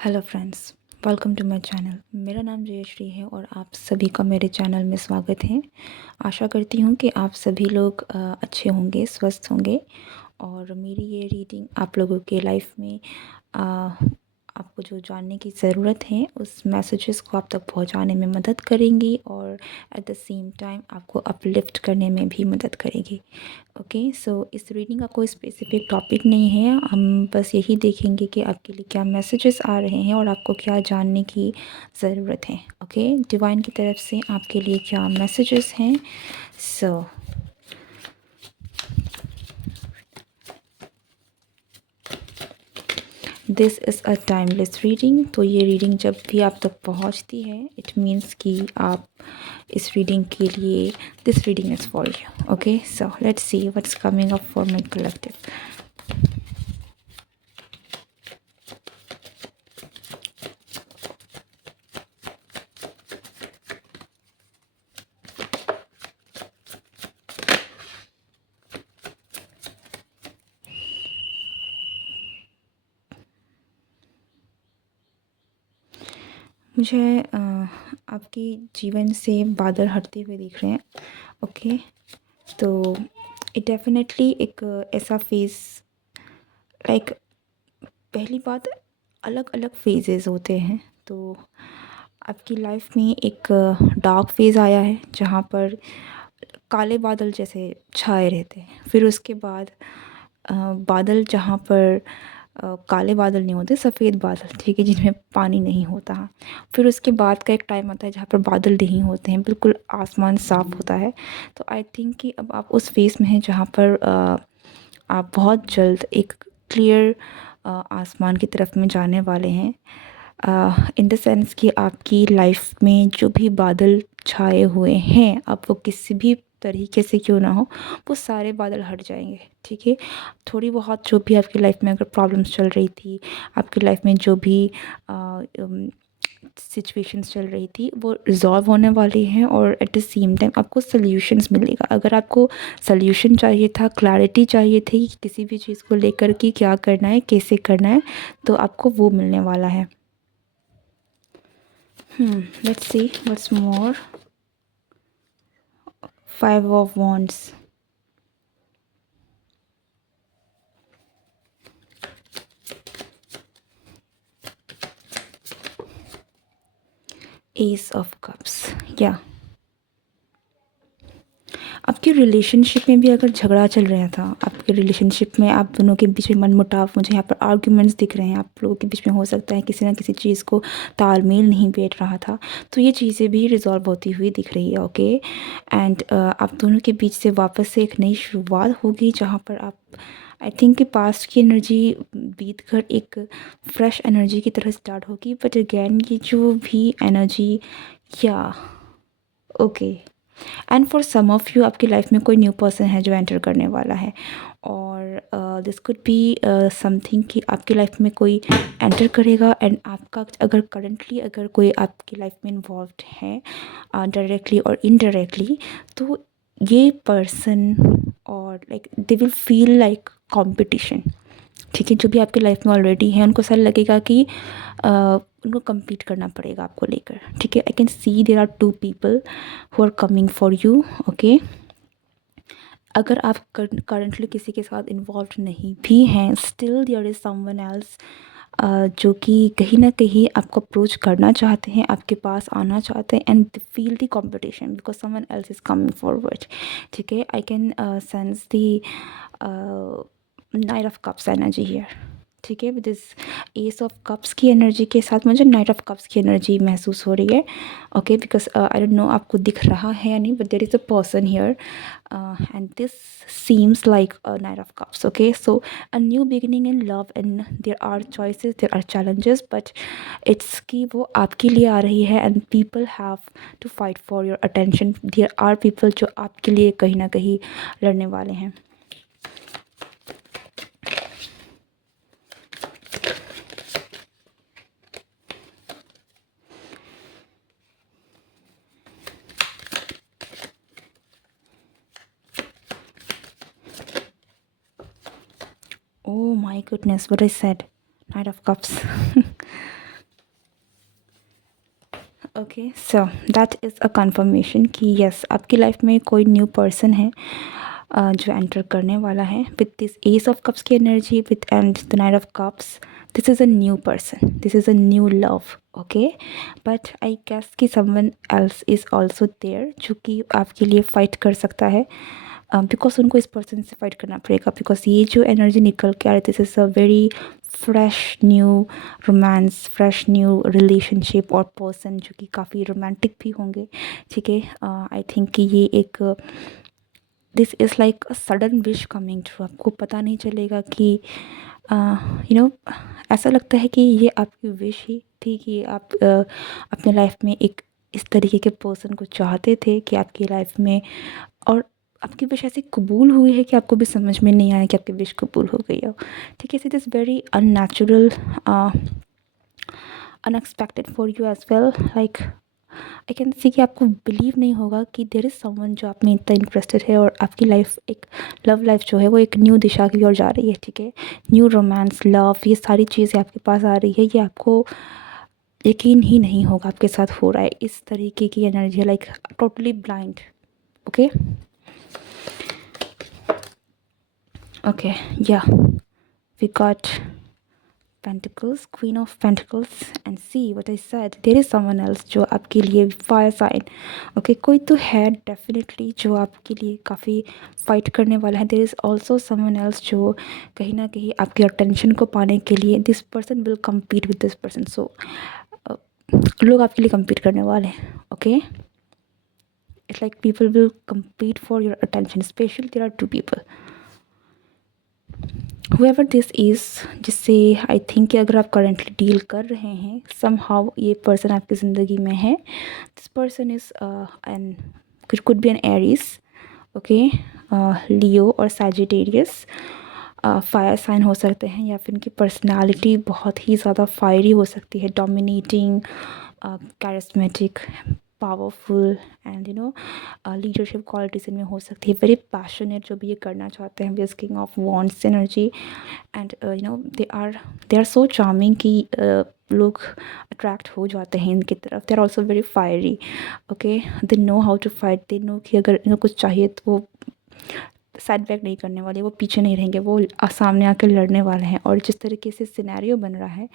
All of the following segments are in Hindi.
Hello friends, welcome to my channel. मेरा नाम जयश्री है और आप सभी का मेरे चैनल में स्वागत है। आशा करती हूँ कि आप सभी लोग अच्छे होंगे, स्वस्थ होंगे और मेरी ये रीडिंग आप लोगों के लाइफ में अ, आपको जो जानने की ज़रूरत है उस मैसेजेस को आप तक पहुँचाने में मदद करेंगी और एट द सेम टाइम आपको अपलिफ्ट करने में भी मदद करेगी। ओके, सो इस रीडिंग का कोई स्पेसिफिक टॉपिक नहीं है। हम बस यही देखेंगे कि आपके लिए क्या मैसेजेस आ रहे हैं और आपको क्या जानने की ज़रूरत है। ओके, डिवाइन की तरफ से आपके लिए क्या मैसेजेस हैं। So this is a timeless reading. तो ये रीडिंग जब भी आप तक पहुंचती है इट मीन्स कि आप इस रीडिंग के लिए this reading is for you. Okay, so let's see what's coming up for my collective. मुझे आपके जीवन से बादल हटते हुए दिख रहे हैं। ओके, तो इट डेफिनेटली एक ऐसा फेज़, लाइक, पहली बात, अलग अलग फेजेस होते हैं। तो आपकी लाइफ में एक डार्क फेज़ आया है जहाँ पर काले बादल जैसे छाए रहते हैं। फिर उसके बाद बादल जहाँ पर काले बादल नहीं होते, सफ़ेद बादल, ठीक है, जिनमें पानी नहीं होता। फिर उसके बाद का एक टाइम आता है जहाँ पर बादल नहीं होते हैं, बिल्कुल आसमान साफ़ होता है। तो आई थिंक कि अब आप उस फेज़ में हैं जहाँ पर आप बहुत जल्द एक क्लियर आसमान की तरफ में जाने वाले हैं। इन द सेंस कि आपकी लाइफ में जो भी बादल छाए हुए हैं, अब वो किसी भी तरीके से क्यों ना हो, वो सारे बादल हट जाएंगे। ठीक है, थोड़ी बहुत जो भी आपकी लाइफ में अगर प्रॉब्लम्स चल रही थी, आपकी लाइफ में जो भी सिचुएशंस चल रही थी, वो रिजॉल्व होने वाली हैं और एट द सेम टाइम आपको सल्यूशंस मिलेगा। अगर आपको सल्यूशन चाहिए था, क्लैरिटी चाहिए थी कि किसी भी चीज़ को लेकर कि क्या करना है, कैसे करना है, तो आपको वो मिलने वाला है। Let's see what's more. 5 of Wands, Ace of Cups, या आपके रिलेशनशिप में भी अगर झगड़ा चल रहा था, आपके रिलेशनशिप में आप दोनों के बीच में मनमुटाव, मुझे यहाँ पर आर्ग्यूमेंट्स दिख रहे हैं, आप लोगों के बीच में हो सकता है किसी ना किसी चीज़ को तालमेल नहीं बैठ रहा था, तो ये चीज़ें भी रिजॉल्व होती हुई दिख रही है। ओके, एंड आप दोनों के बीच से वापस से एक नई शुरुआत होगी जहाँ पर आप, आई थिंक कि पास्ट की एनर्जी बीत कर एक फ्रेश एनर्जी की तरह स्टार्ट होगी। बट अगैन ये जो भी एनर्जी, या okay, and for some of you आपकी लाइफ में कोई न्यू पर्सन है जो एंटर करने वाला है, और दिस कुड बी समथिंग कि आपकी लाइफ में कोई एंटर करेगा एंड आपका अगर करंटली अगर कोई आपकी लाइफ में इन्वॉल्व्ड है डायरेक्टली और इनडायरेक्टली, तो ये पर्सन और like they will feel like competition. ठीक है, जो भी आपकी लाइफ में ऑलरेडी है उनको ऐसा लगेगा कि उनको compete करना पड़ेगा आपको लेकर। ठीक है, I can see there are 2 people who are coming for you. Okay, अगर आप करंटली किसी के साथ इन्वॉल्व नहीं भी हैं, still there is someone else जो कि कहीं ना कहीं आपको अप्रोच करना चाहते हैं, आपके पास आना चाहते हैं, and feel the competition because someone else is coming forward. ठीक है, I can sense the knight of cups energy here. ठीक है, with this ace of cups की एनर्जी के साथ मुझे नाइट ऑफ कप्स की एनर्जी महसूस हो रही है। Okay, because I don't know आपको दिख रहा है या नहीं, but there is a person here and this seems like a knight of cups. Okay, so a new beginning in love, and there are choices, there are challenges, but it's कि वो आपके लिए आ रही है and people have to fight for your attention. There are people जो आपके लिए कहीं ना कहीं लड़ने वाले हैं। Oh my goodness, what I said. Knight of Cups. Okay, so that is a conformation कि यस, आपकी लाइफ में कोई न्यू पर्सन है जो एंटर करने वाला है with this ace of cups की energy with and the knight of cups. This is a new person, this is a new love. Okay, but I guess कि someone else is also there जो कि आपके लिए फ़ाइट कर सकता है, बिकॉज उनको इस पर्सन से फाइट करना पड़ेगा, बिकॉज ये जो एनर्जी निकल के आ रही, this is a very fresh new romance, fresh new relationship और पर्सन जो कि काफ़ी रोमांटिक भी होंगे। ठीक है, आई थिंक कि ये एक this is like a sudden wish coming true. आपको पता नहीं चलेगा कि ऐसा लगता है कि ये आपकी विश ही थी कि आप अपने लाइफ में एक इस तरीके के पर्सन को चाहते थे कि आपकी लाइफ में, और आपकी विश ऐसी कबूल हुई है कि आपको भी समझ में नहीं आया कि आपकी विश कबूल हो गई हो। ठीक है, it is very unnatural, unexpected for you as well. Like I can see कि आपको बिलीव नहीं होगा कि देर इज़ समवन जो आप में इतना इंटरेस्टेड है, और आपकी लाइफ एक लव लाइफ जो है वो एक न्यू दिशा की ओर जा रही है। ठीक है, न्यू रोमांस, लव, ये सारी चीज़ें आपके पास आ रही है, ये आपको यकीन ही नहीं होगा आपके साथ हो रहा है। इस तरीके की energy, like totally blind. Okay, okay, या we got Pentacles, Queen of Pentacles, and see what I said, there is someone else जो आपके लिए फायर साइन। ओके, कोई तो है डेफिनेटली जो आपके लिए काफ़ी फाइट करने वाला है। There is also someone else जो कहीं ना कहीं आपकी अटेंशन को पाने के लिए, this person will compete with this person. So लोग आपके लिए कम्पीट करने वाले हैं। Okay, it's like people will compete for your attention, specially there are two people, whoever this is, जिससे आई थिंक कि अगर आप करेंटली डील कर रहे हैं, somehow ये पर्सन आपकी ज़िंदगी में है। This person is an, could be an Aries, okay, Leo और सैजिटेरियस। फायर साइन हो सकते हैं, या फिर इनकी पर्सनालिटी बहुत ही ज़्यादा फायरी हो सकती है, dominating, charismatic, powerful, and leadership qualities इनमें हो सकती है। वेरी पैशनेट जो भी ये करना चाहते हैं, this king of wands energy, and they are so charming कि लोग अट्रैक्ट हो जाते हैं इनकी तरफ। They are also very fiery. Okay, they know how to fight, they know कि अगर इनको कुछ चाहिए तो वो साइड बैक नहीं करने वाले, वो पीछे नहीं रहेंगे, वो सामने आकर लड़ने वाले हैं। और जिस तरीके से सिनेरियो बन रहा है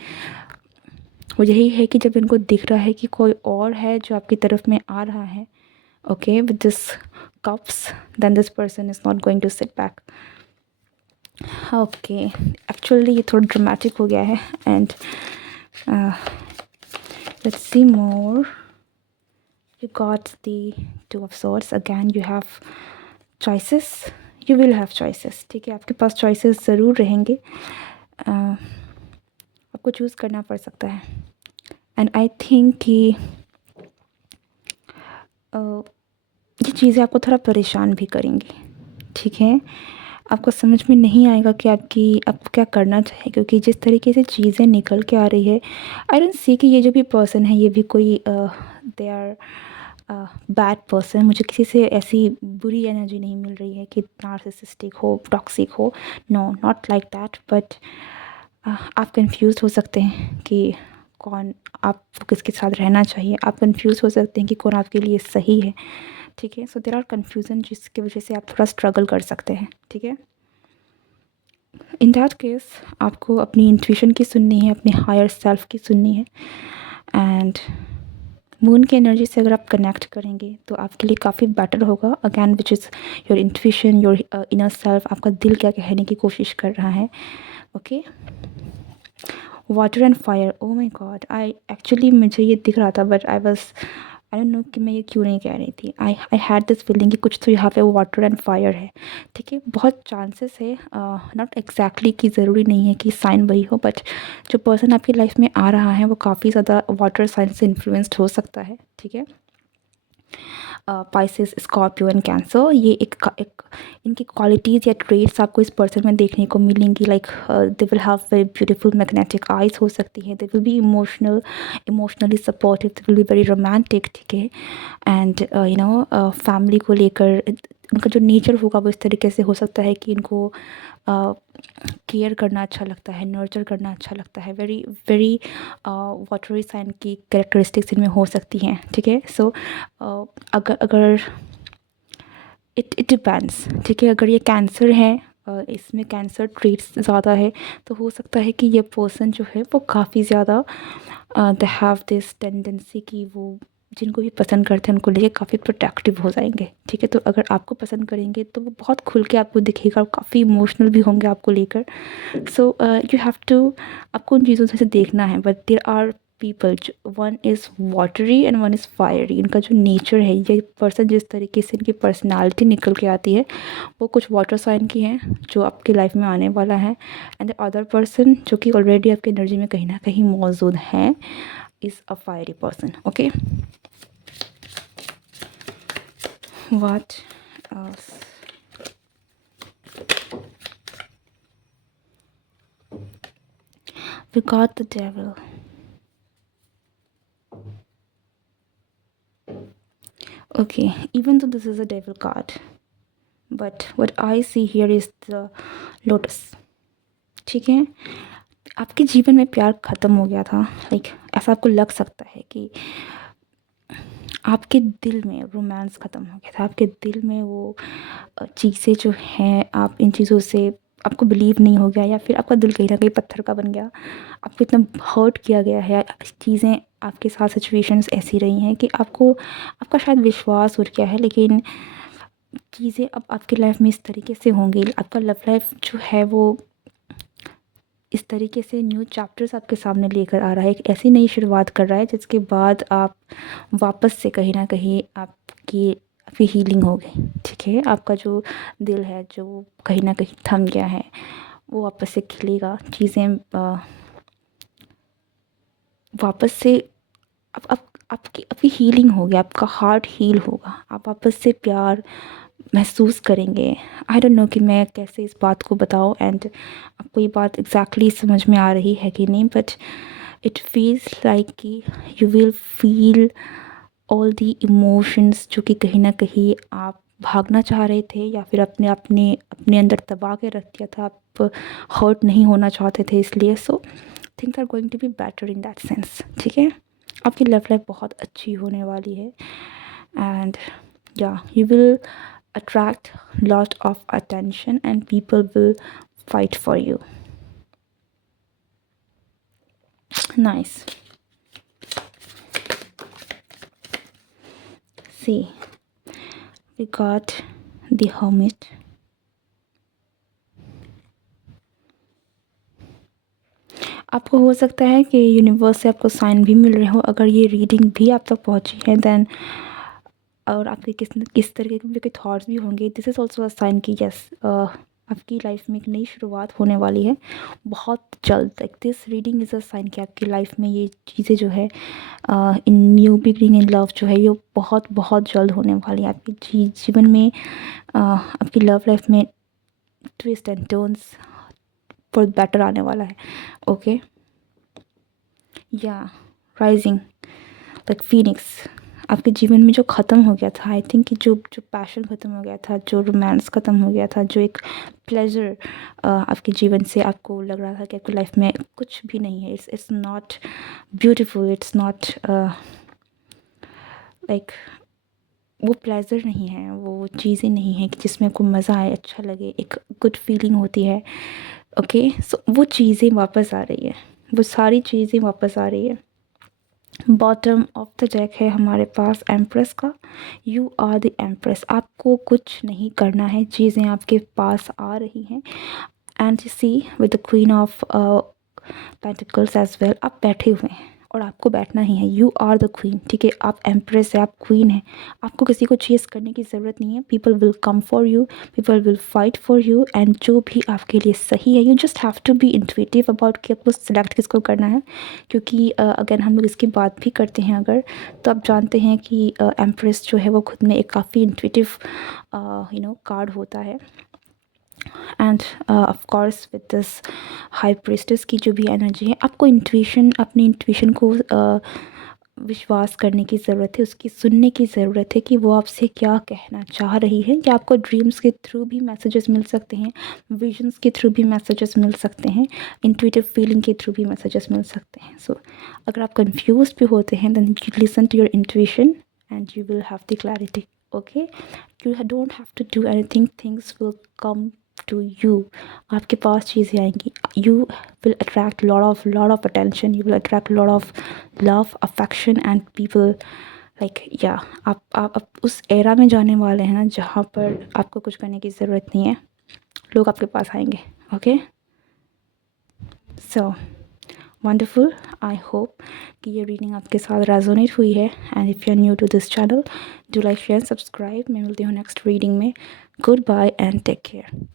वो यही है कि जब इनको दिख रहा है कि कोई और है जो आपकी तरफ में आ रहा है, okay, with this cups, then this person is not going to sit back. Okay, actually ये थोड़ा ड्रामेटिक हो गया है, and let's see more. You got the Two of Swords. Again, you have choices. You will have choices. ठीक है, आपके पास choices ज़रूर रहेंगे, आपको चूज़ करना पड़ सकता है। एंड आई थिंक कि ये चीज़ें आपको थोड़ा परेशान भी करेंगी। ठीक है, आपको समझ में नहीं आएगा कि आपको क्या करना चाहिए, क्योंकि जिस तरीके से चीज़ें निकल के आ रही है, आई डोंट सी कि ये जो भी पर्सन है ये भी कोई दे आर बैड पर्सन। मुझे किसी से ऐसी बुरी एनर्जी नहीं मिल रही है कि नार्सिसिस्टिक हो, टॉक्सिक हो, no, not like that. But आप कंफ्यूज हो सकते हैं कि कौन आपको किसके साथ रहना चाहिए, आप कंफ्यूज हो सकते हैं कि कौन आपके लिए सही है। ठीक है, सो देर आर कन्फ्यूज़न जिसकी वजह से आप थोड़ा स्ट्रगल कर सकते हैं। ठीक है, इन दैट केस आपको अपनी इंट्यूशन की सुननी है, अपने हायर सेल्फ की सुननी है, एंड मून की एनर्जी से अगर आप कनेक्ट करेंगे तो आपके लिए काफ़ी बेटर होगा। Again which is your intuition, your inner self, आपका दिल क्या कहने की कोशिश कर रहा है। Okay, water and fire, oh my God, I actually मुझे ये दिख रहा था, बट आई डोंट नो कि मैं ये क्यों नहीं कह रही थी। आई हैड दिस फीलिंग कि कुछ तो यहाँ पे वाटर एंड फायर है। ठीक है, बहुत चांसेस है, नॉट एग्जैक्टली कि ज़रूरी नहीं है कि साइन वही हो, बट जो पर्सन आपकी लाइफ में आ रहा है वो काफ़ी ज़्यादा वाटर साइन से इन्फ्लुएंस्ड हो सकता है। ठीक है, पाइसेस, स्कॉर्पियो एंड कैंसर, ये एक इनकी क्वालिटीज़ या ट्रेड्स आपको इस पर्सन में देखने को मिलेंगी। Like they will have very beautiful magnetic eyes हो सकती है, they will be emotionally supportive, they will be very romantic. ठीक है, एंड फैमिली को लेकर उनका जो नेचर होगा वो इस तरीके से हो सकता है कि इनको केयर करना अच्छा लगता है, नर्चर करना अच्छा लगता है। वेरी वेरी वाटरी साइन की कैरेक्टरिस्टिक्स इनमें हो सकती हैं, ठीक है। सो अगर अगर इट डिपेंड्स, ठीक है। अगर ये कैंसर है, इसमें कैंसर ट्रेट्स ज़्यादा है, तो हो सकता है कि ये पर्सन जो है वो काफ़ी ज़्यादा दे हैव दिस टेंडेंसी कि वो जिनको भी पसंद करते हैं उनको लेके काफ़ी प्रोटेक्टिव हो जाएंगे, ठीक है। तो अगर आपको पसंद करेंगे तो वो बहुत खुल के आपको दिखेगा और काफ़ी इमोशनल भी होंगे आपको लेकर। सो यू हैव टू, आपको उन चीज़ों से देखना है। But there are people, one is watery and one is fiery. इनका जो नेचर है, ये पर्सन जिस तरीके से इनकी पर्सनालिटी निकल के आती है वो कुछ वाटर साइन की है जो आपकी लाइफ में आने वाला है। एंड द अदर पर्सन जो कि ऑलरेडी आपकी एनर्जी में कहीं ना कहीं मौजूद है is a fiery person, okay. What else? We got the devil. Okay, even though this is a devil card, but what I see here is the lotus, ठीक है। आपके जीवन में प्यार ख़त्म हो गया था, लाइक ऐसा आपको लग सकता है कि आपके दिल में रोमांस ख़त्म हो गया था। आपके दिल में वो चीज़ें जो हैं, आप इन चीज़ों से आपको बिलीव नहीं हो गया, या फिर आपका दिल कहीं ना कहीं पत्थर का बन गया। आपको इतना हर्ट किया गया है, चीज़ें आपके साथ सिचुएशंस ऐसी रही हैं कि आपको, आपका शायद विश्वास उठ गया है, लेकिन चीज़ें अब आपकी लाइफ में इस तरीके से होंगी। आपका लव लाइफ जो है वो इस तरीके से न्यू चैप्टर्स आपके सामने लेकर आ रहा है, एक ऐसी नई शुरुआत कर रहा है जिसके बाद आप वापस से कहीं ना कहीं आपकी आपकी हीलिंग हो गई, ठीक है। आपका जो दिल है जो कहीं ना कहीं थम गया है वो वापस से खिलेगा। चीज़ें वापस से आप आपकी आपकी हीलिंग होगी, आपका हार्ट हील होगा, आप वापस से प्यार महसूस करेंगे। आई डोंट नो कि मैं कैसे इस बात को बताऊं एंड आपको ये बात एग्जैक्टली समझ में आ रही है कि नहीं, बट इट फील्स लाइक कि you will feel all the emotions जो कि कहीं ना कहीं आप भागना चाह रहे थे या फिर अपने अपने अपने अंदर दबा के रख दिया था। आप हर्ट नहीं होना चाहते थे, इसलिए so things are going to be better in that sense, ठीक है। आपकी लव लाइफ बहुत अच्छी होने वाली है एंड या you will attract lot of attention and people will fight for you. Nice. See, we got the Hermit. आपको हो सकता है कि यूनिवर्स से आपको साइन भी मिल रहे हो। अगर ये रीडिंग भी आप तक पहुंची है देन, और आपके किस तरीके के थॉट्स भी होंगे, this is also a sign कि यस आपकी लाइफ में एक नई शुरुआत होने वाली है बहुत जल्द। Like this reading is a sign कि आपकी लाइफ में ये चीज़ें जो है in new beginning in love जो है ये बहुत बहुत जल्द होने वाली है। आपकी जीवन में आपकी लव लाइफ में twist and turns for better आने वाला है, ओके। या राइजिंग लाइक फीनिक्स, आपके जीवन में जो ख़त्म हो गया था, आई थिंक कि जो जो पैशन ख़त्म हो गया था, जो रोमांस ख़त्म हो गया था, जो एक प्लेजर आपके जीवन से आपको लग रहा था कि आपकी लाइफ में कुछ भी नहीं है, it's not beautiful, it's not like वो प्लेजर नहीं है, वो चीज़ें नहीं है कि जिसमें आपको मज़ा आए, अच्छा लगे, एक गुड फीलिंग होती है, ओके। सो वो चीज़ें वापस आ रही है, वो सारी चीज़ें वापस आ रही है। बॉटम ऑफ द डेक है हमारे पास एम्प्रेस का। यू आर द एम्प्रेस, आपको कुछ नहीं करना है, चीज़ें आपके पास आ रही हैं। And you see with the queen of pentacles as well, आप बैठे हुए हैं और आपको बैठना ही है। यू आर द क्वीन, ठीक है। आप एम्प्रेस है, आप क्वीन है, आपको किसी को चेस करने की ज़रूरत नहीं है। People will come for you, people will fight for you, and जो भी आपके लिए सही है, you just have to be intuitive about कि आपको सिलेक्ट किसको करना है। क्योंकि अगर हम लोग इसकी बात भी करते हैं अगर, तो आप जानते हैं कि एम्प्रेस जो है वो खुद में एक काफ़ी इंट्यूटिव कार्ड होता है। End of course with this high priestess की जो भी एनर्जी है, आपको इंट्यूशन, अपनी इंट्यूशन को विश्वास करने की ज़रूरत है, उसकी सुनने की ज़रूरत है कि वो आपसे क्या कहना चाह रही है। कि आपको ड्रीम्स के थ्रू भी मैसेजेस मिल सकते हैं, विजन्स के थ्रू भी मैसेजेस मिल सकते हैं, इंट्यूटिव फीलिंग के थ्रू भी मैसेजेस मिल सकते हैं। सो अगर आप कंफ्यूज भी होते हैं then you listen to your intuition and you will have the clarity. Okay, you don't have to do anything, things will come to you. आपके पास चीज़ें आएंगी। You will attract lot of attention, you will attract lot of love, affection and people like या आप उस एरा में जाने वाले हैं ना जहाँ पर आपको कुछ करने की ज़रूरत नहीं है, लोग आपके पास आएंगे। Okay, so wonderful. I hope कि ये रीडिंग आपके साथ रेजोनेट हुई है। And if you are new to this channel, do like share subscribe. मैं मिलती हूँ नेक्स्ट रीडिंग में। Goodbye and take care.